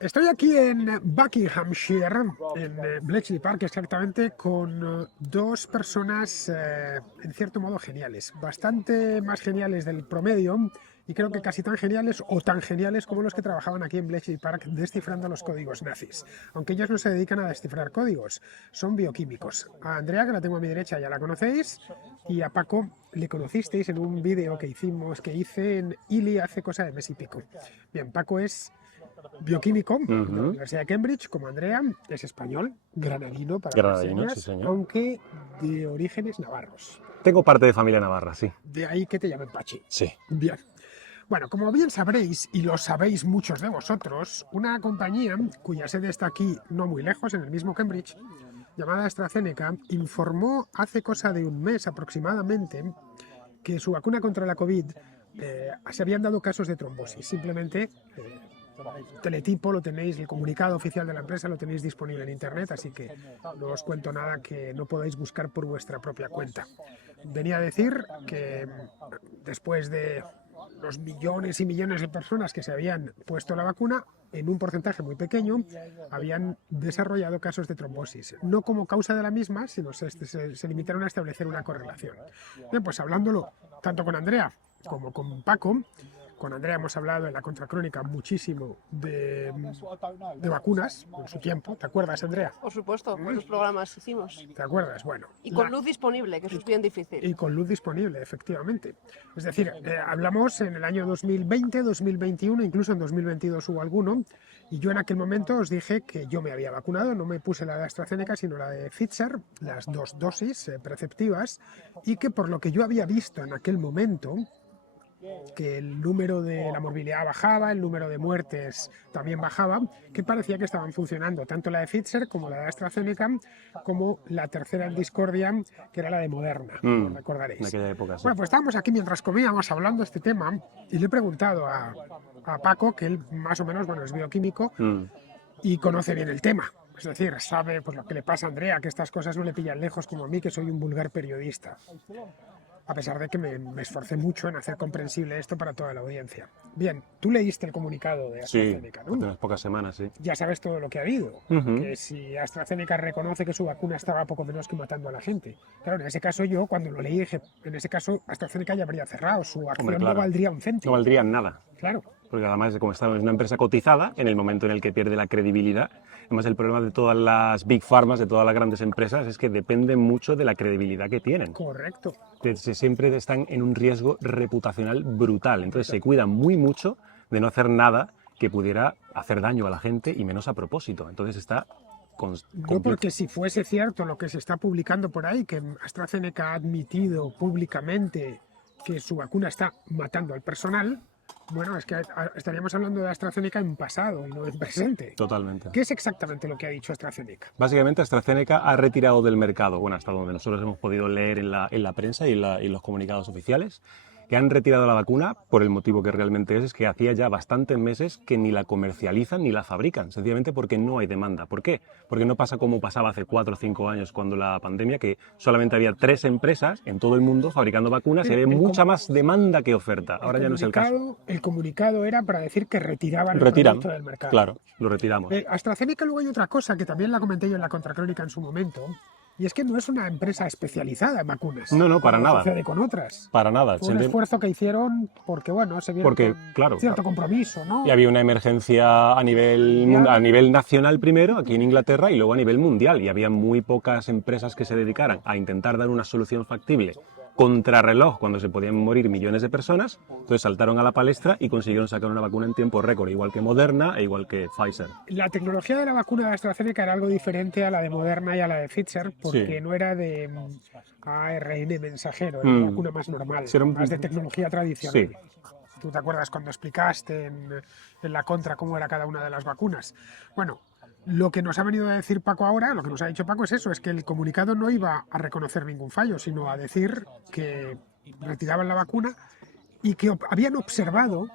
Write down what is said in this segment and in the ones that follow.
Estoy aquí en Buckinghamshire, en Bletchley Park exactamente, con dos personas en cierto modo geniales, bastante más geniales del promedio y creo que casi tan geniales o tan geniales como los que trabajaban aquí en Bletchley Park descifrando los códigos nazis. Aunque ellos no se dedican a descifrar códigos, son bioquímicos. A Andrea, que la tengo a mi derecha, ya la conocéis, y a Paco le conocisteis en un vídeo que hice en Ili hace cosa de mes y pico. Bien, Paco es bioquímico de la Ujú. Universidad de Cambridge, como Andrea, es español, granadino para más Granadino, sí, señas, señor. aunque de orígenes navarros. Tengo parte de familia navarra, sí. De ahí que te llamen Pachi. Sí. Bien. Bueno, como bien sabréis, y lo sabéis muchos de vosotros, una compañía cuya sede está aquí, no muy lejos, en el mismo Cambridge, llamada AstraZeneca, informó hace cosa de un mes aproximadamente que su vacuna contra la COVID se habían dado casos de trombosis. Simplemente el teletipo lo tenéis, el comunicado oficial de la empresa lo tenéis disponible en internet, así que no os cuento nada que no podáis buscar por vuestra propia cuenta. Venía a decir que después de los millones y millones de personas que se habían puesto la vacuna, en un porcentaje muy pequeño, habían desarrollado casos de trombosis. No como causa de la misma, sino se limitaron a establecer una correlación. Bien, pues hablándolo tanto con Andrea como con Paco, con Andrea hemos hablado en la Contracrónica muchísimo de vacunas en su tiempo. ¿Te acuerdas, Andrea? Por supuesto, ¿cuántos programas hicimos? ¿Te acuerdas? Bueno. Y con luz disponible, que eso es bien difícil. Y con luz disponible, efectivamente. Es decir, hablamos en el año 2020, 2021, incluso en 2022 hubo alguno, y yo en aquel momento os dije que yo me había vacunado, no me puse la de AstraZeneca, sino la de Pfizer, las dos dosis preceptivas, y que por lo que yo había visto en aquel momento, que el número de la morbilidad bajaba, el número de muertes también bajaba, que parecía que estaban funcionando tanto la de Pfizer como la de AstraZeneca, como la tercera en discordia, que era la de Moderna, lo recordaréis. En aquella época, sí. Bueno, pues estábamos aquí mientras comíamos hablando de este tema y le he preguntado a Paco, que él más o menos, bueno, es bioquímico y conoce bien el tema. Es decir, sabe pues, lo que le pasa a Andrea, que estas cosas no le pillan lejos como a mí, que soy un vulgar periodista, a pesar de que me esforcé mucho en hacer comprensible esto para toda la audiencia. Bien, tú leíste el comunicado de Sí, AstraZeneca, hace ¿no? unas pocas semanas, sí. Ya sabes todo lo que ha habido, que si AstraZeneca reconoce que su vacuna estaba poco menos que matando a la gente. Claro, en ese caso yo cuando lo leí dije, en ese caso AstraZeneca ya habría cerrado, su acción Hombre, claro. no valdría un No céntimo. valdría nada. Claro. Porque además, como estamos en una empresa cotizada, en el momento en el que pierde la credibilidad, además el problema de todas las big pharmas, de todas las grandes empresas, es que dependen mucho de la credibilidad que tienen. Correcto. Siempre están en un riesgo reputacional brutal, entonces se cuidan muy mucho de no hacer nada que pudiera hacer daño a la gente y menos a propósito. Entonces está No porque si fuese cierto lo que se está publicando por ahí, que AstraZeneca ha admitido públicamente que su vacuna está matando al personal, bueno, es que estaríamos hablando de AstraZeneca en pasado y no en presente. Totalmente. ¿Qué es exactamente lo que ha dicho AstraZeneca? Básicamente AstraZeneca ha retirado del mercado, bueno, hasta donde nosotros hemos podido leer en la prensa y en los comunicados oficiales, que han retirado la vacuna por el motivo que realmente es que hacía ya bastantes meses que ni la comercializan ni la fabrican, sencillamente porque no hay demanda. ¿Por qué? Porque no pasa como pasaba hace 4 o 5 años cuando la pandemia, que solamente había 3 empresas en todo el mundo fabricando vacunas y había mucha más demanda que oferta. Ahora ya no es el caso. El comunicado era para decir que retiraban el Retiran, producto del mercado. claro, lo retiramos. AstraZeneca, luego hay otra cosa que también la comenté yo en la Contracrónica en su momento, y es que no es una empresa especializada en vacunas. No, para como nada. Sucede con otras. Para nada. Fue un esfuerzo que hicieron porque, bueno, se vieron porque, con claro, cierto compromiso, ¿no? Y había una emergencia a nivel nacional primero, aquí en Inglaterra, y luego a nivel mundial. Y había muy pocas empresas que se dedicaran a intentar dar una solución factible contrarreloj cuando se podían morir millones de personas. Entonces saltaron a la palestra y consiguieron sacar una vacuna en tiempo récord, igual que Moderna e igual que Pfizer. La tecnología de la vacuna de AstraZeneca era algo diferente a la de Moderna y a la de Pfizer, porque no era de ARN mensajero, era una vacuna más normal, más de tecnología tradicional. Sí. ¿Tú te acuerdas cuando explicaste en la contra cómo era cada una de las vacunas? Bueno, lo que nos ha venido a decir Paco ahora, lo que nos ha dicho Paco es eso, es que el comunicado no iba a reconocer ningún fallo, sino a decir que retiraban la vacuna y que habían observado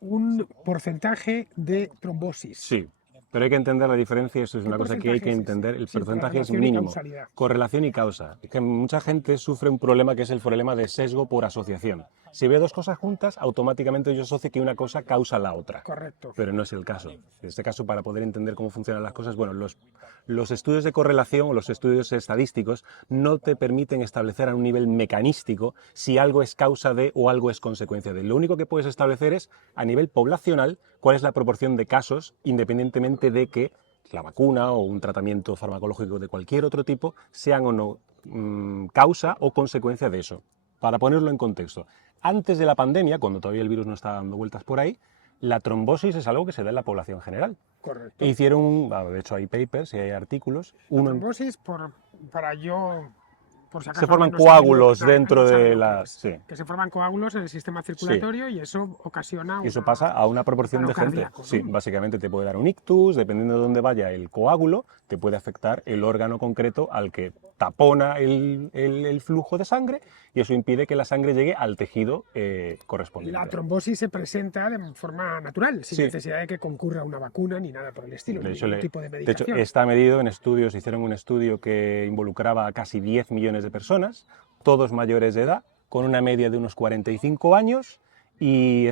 un porcentaje de trombosis. Sí. Pero hay que entender la diferencia, esto es ¿Qué una cosa que hay que porcentaje es ese? entender, el Sí, porcentaje es correlación y mínimo. causalidad. Correlación y causa. Es que mucha gente sufre un problema que es el problema de sesgo por asociación. Si ve dos cosas juntas, automáticamente yo asocio que una cosa causa la otra. Correcto. Pero no es el caso. En este caso, para poder entender cómo funcionan las cosas, bueno, los estudios de correlación o los estudios estadísticos no te permiten establecer a un nivel mecanístico si algo es causa de o algo es consecuencia de. Lo único que puedes establecer es, a nivel poblacional, cuál es la proporción de casos, independientemente de que la vacuna o un tratamiento farmacológico de cualquier otro tipo sean o no causa o consecuencia de eso. Para ponerlo en contexto, antes de la pandemia, cuando todavía el virus no estaba dando vueltas por ahí, la trombosis es algo que se da en la población general. Correcto. E hicieron, de hecho hay papers y hay artículos. La trombosis, para yo, por si acaso Se forman alguien no sabe coágulos lo que- dentro no sabe de lo que la... es, Sí. que se forman coágulos en el sistema circulatorio y eso ocasiona Y eso una- pasa a una proporción paro de gente. cardíaco, ¿no? Sí, básicamente te puede dar un ictus, dependiendo de dónde vaya el coágulo, te puede afectar el órgano concreto al que tapona el flujo de sangre y eso impide que la sangre llegue al tejido correspondiente. La trombosis se presenta de forma natural, sin Sí. necesidad de que concurra una vacuna ni nada por el estilo, De ni hecho, ningún tipo de de hecho, medicación. está medido en estudios, hicieron un estudio que involucraba a casi 10 millones de personas, todos mayores de edad, con una media de unos 45 años, y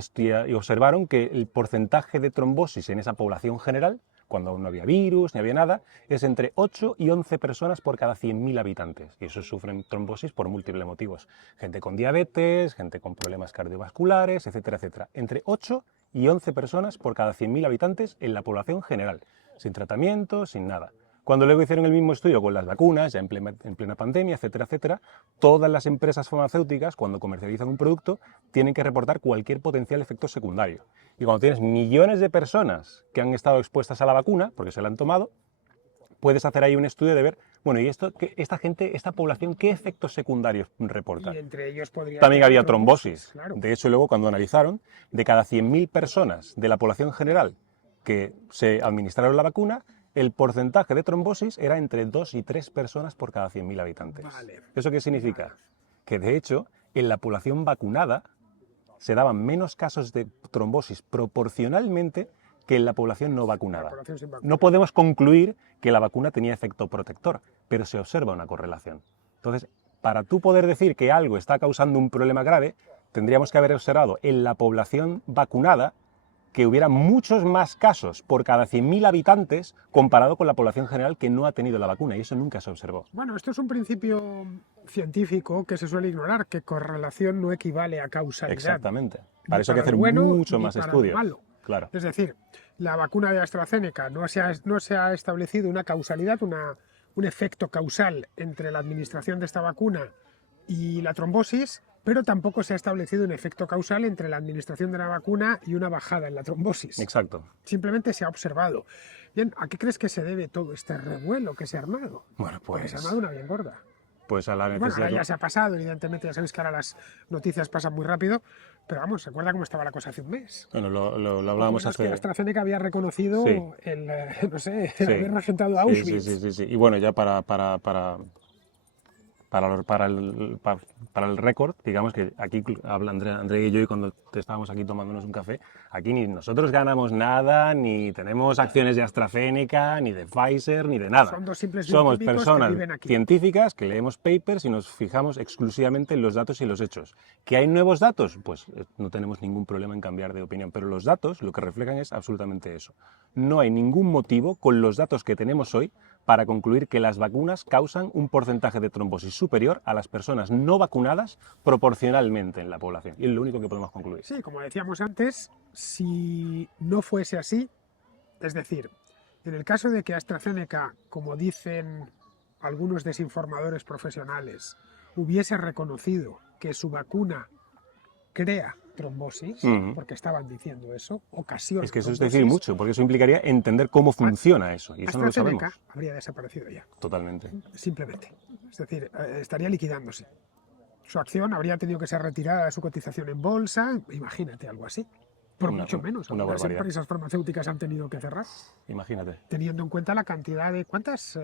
observaron que el porcentaje de trombosis en esa población general, cuando aún no había virus ni había nada, es entre 8 y 11 personas por cada 100.000 habitantes. Y esos sufren trombosis por múltiples motivos. Gente con diabetes, gente con problemas cardiovasculares, etcétera, etcétera. Entre 8 y 11 personas por cada 100.000 habitantes en la población general, sin tratamiento, sin nada. Cuando luego hicieron el mismo estudio con las vacunas, ya en plena pandemia, etcétera, etcétera, todas las empresas farmacéuticas, cuando comercializan un producto, tienen que reportar cualquier potencial efecto secundario. Y cuando tienes millones de personas que han estado expuestas a la vacuna, porque se la han tomado, puedes hacer ahí un estudio de ver, bueno, y esta población, ¿qué efectos secundarios reporta? Y entre ellos podría También haber había trombosis. claro. De hecho, luego cuando analizaron, de cada 100.000 personas de la población general que se administraron la vacuna, el porcentaje de trombosis era entre 2 y 3 personas por cada 100.000 habitantes. Vale. ¿Eso qué significa? Que de hecho, en la población vacunada se daban menos casos de trombosis proporcionalmente que en la población no vacunada. población sin vacuna. No podemos concluir que la vacuna tenía efecto protector, pero se observa una correlación. Entonces, para tú poder decir que algo está causando un problema grave, tendríamos que haber observado en la población vacunada que hubiera muchos más casos por cada 100.000 habitantes comparado con la población general que no ha tenido la vacuna, y eso nunca se observó. Bueno, esto es un principio científico que se suele ignorar, que correlación no equivale a causalidad. Exactamente. Ni Para eso hay que para hacer lo bueno, mucho ni más para lo estudios. malo. Claro. Es decir, la vacuna de AstraZeneca no se ha establecido una causalidad, un efecto causal entre la administración de esta vacuna y la trombosis, pero tampoco se ha establecido un efecto causal entre la administración de la vacuna y una bajada en la trombosis. Exacto. Simplemente se ha observado. Bien, ¿a qué crees que se debe todo este revuelo que se ha armado? Bueno, Porque se ha pues, armado una bien gorda. pues a la Bueno, necesidad... ahora ya se ha pasado, evidentemente, ya sabéis que ahora las noticias pasan muy rápido, pero vamos, ¿se acuerda cómo estaba la cosa hace un mes? Bueno, lo hablábamos Bueno, es que hace... AstraZeneca había reconocido Sí. el, no sé, Sí. haber regentado a Sí, Auschwitz. sí. Y bueno, ya para el récord, digamos que aquí habla André y yo, y cuando estábamos aquí tomándonos un café, aquí ni nosotros ganamos nada, ni tenemos acciones de AstraZeneca, ni de Pfizer, ni de nada. Son dos simples Somos científicos que personas viven aquí. científicas que leemos papers y nos fijamos exclusivamente en los datos y los hechos. ¿Que hay nuevos datos? Pues no tenemos ningún problema en cambiar de opinión, pero los datos lo que reflejan es absolutamente eso. No hay ningún motivo con los datos que tenemos hoy para concluir que las vacunas causan un porcentaje de trombosis superior a las personas no vacunadas proporcionalmente en la población. Y es lo único que podemos concluir. Sí, como decíamos antes, si no fuese así, es decir, en el caso de que AstraZeneca, como dicen algunos desinformadores profesionales, hubiese reconocido que su vacuna crea trombosis, Ujú. porque estaban diciendo eso, ocasiona Es que eso es trombosis, decir mucho, porque eso implicaría entender cómo funciona eso, y eso no lo sabemos. AstraZeneca habría desaparecido ya, Totalmente. simplemente. Es decir, estaría liquidándose. Su acción habría tenido que ser retirada de su cotización en bolsa, imagínate algo así. Por mucho menos, una algunas barbaridad. empresas farmacéuticas han tenido que cerrar, Imagínate. teniendo en cuenta la cantidad de... ¿Cuántas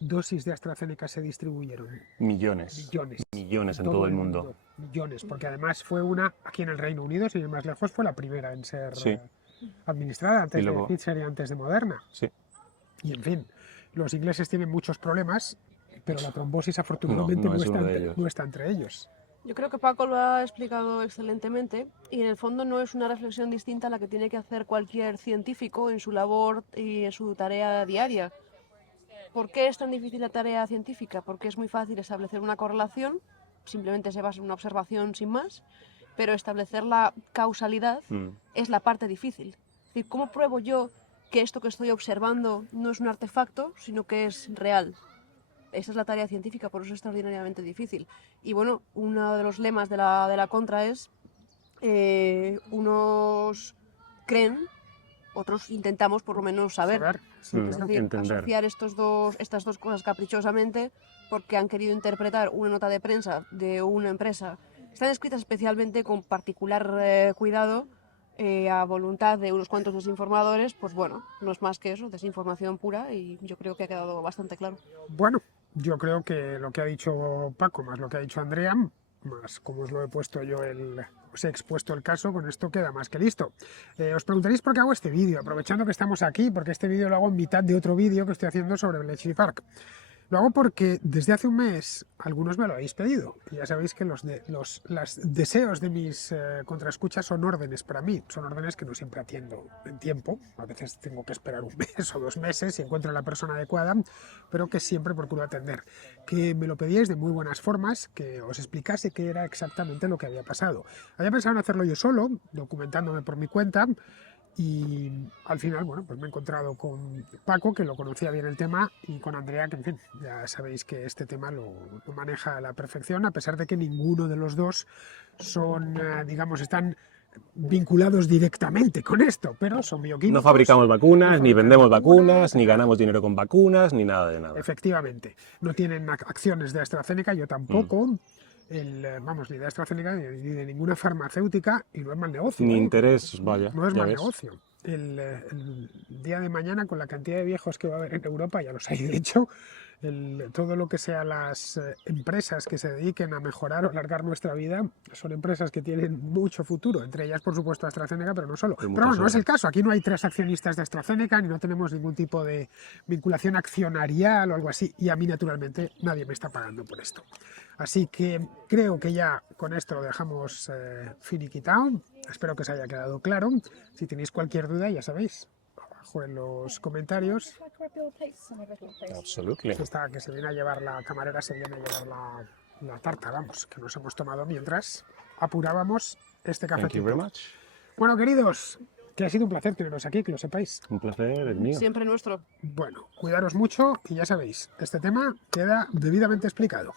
dosis de AstraZeneca se distribuyeron? Millones. Millones. Millones en todo el mundo. Millones, porque además fue una, aquí en el Reino Unido, sin ir más lejos, fue la primera en ser Sí. administrada antes Y luego- de Pfizer y antes de Moderna. Sí. Y en fin, los ingleses tienen muchos problemas, pero la trombosis afortunadamente no es uno de ellos. no está entre ellos. Yo creo que Paco lo ha explicado excelentemente y en el fondo no es una reflexión distinta a la que tiene que hacer cualquier científico en su labor y en su tarea diaria. ¿Por qué es tan difícil la tarea científica? Porque es muy fácil establecer una correlación, simplemente se basa en una observación sin más, pero establecer la causalidad es la parte difícil. Es decir, ¿cómo pruebo yo que esto que estoy observando no es un artefacto, sino que es real? Esa es la tarea científica, por eso es extraordinariamente difícil. Y bueno, uno de los lemas de la contra es unos creen, otros intentamos por lo menos saber. Sí, Mm. Es claro. decir, Entender. asociar estas dos cosas caprichosamente porque han querido interpretar una nota de prensa de una empresa. Están escritas especialmente con particular cuidado a voluntad de unos cuantos desinformadores. Pues bueno, no es más que eso, desinformación pura, y yo creo que ha quedado bastante claro. Bueno, yo creo que lo que ha dicho Paco, más lo que ha dicho Andrea, más como os lo he puesto yo, os he expuesto el caso, con esto queda más que listo. Os preguntaréis por qué hago este vídeo, aprovechando que estamos aquí, porque este vídeo lo hago en mitad de otro vídeo que estoy haciendo sobre Bletchley Park. Lo hago porque desde hace un mes algunos me lo habéis pedido. Y ya sabéis que los deseos de mis contraescuchas son órdenes para mí. Son órdenes que no siempre atiendo en tiempo. A veces tengo que esperar un mes o 2 meses si encuentro a la persona adecuada, pero que siempre procuro atender. Que me lo pedíais de muy buenas formas, que os explicase qué era exactamente lo que había pasado. Había pensado en hacerlo yo solo, documentándome por mi cuenta. Y al final, bueno, pues me he encontrado con Paco, que lo conocía bien el tema, y con Andrea, que en fin, ya sabéis que este tema lo maneja a la perfección, a pesar de que ninguno de los dos son, digamos, están vinculados directamente con esto, pero son bioquímicos. No fabricamos vacunas, no ni fabrican vendemos vacunas, vacunas, ni ganamos dinero con vacunas, ni nada de nada. Efectivamente, no tienen acciones de AstraZeneca, yo tampoco. Vamos, ni de AstraZeneca ni de ninguna farmacéutica, y no es mal negocio. Ni ¿eh? interés, vaya. No es ya mal ves. negocio. El día de mañana, con la cantidad de viejos que va a haber en Europa, ya los hay de hecho, todo lo que sea las empresas que se dediquen a mejorar o alargar nuestra vida, son empresas que tienen mucho futuro, entre ellas, por supuesto, AstraZeneca, pero no solo. Pero Pero muchas bueno, no es el otras. caso. Aquí no hay 3 accionistas de AstraZeneca, ni no tenemos ningún tipo de vinculación accionarial o algo así, y a mí, naturalmente, nadie me está pagando por esto. Así que creo que ya con esto lo dejamos finiquitado. Espero que os haya quedado claro. Si tenéis cualquier duda, ya sabéis, abajo en los comentarios. Absolutely. Que se viene a llevar la camarera, se viene a llevar la tarta, vamos, que nos hemos tomado mientras apurábamos este Thank you very cafecito. much. Bueno, queridos, que ha sido un placer teneros aquí, que lo sepáis. Un placer el mío. Siempre nuestro. Bueno, cuidaros mucho y ya sabéis, este tema queda debidamente explicado.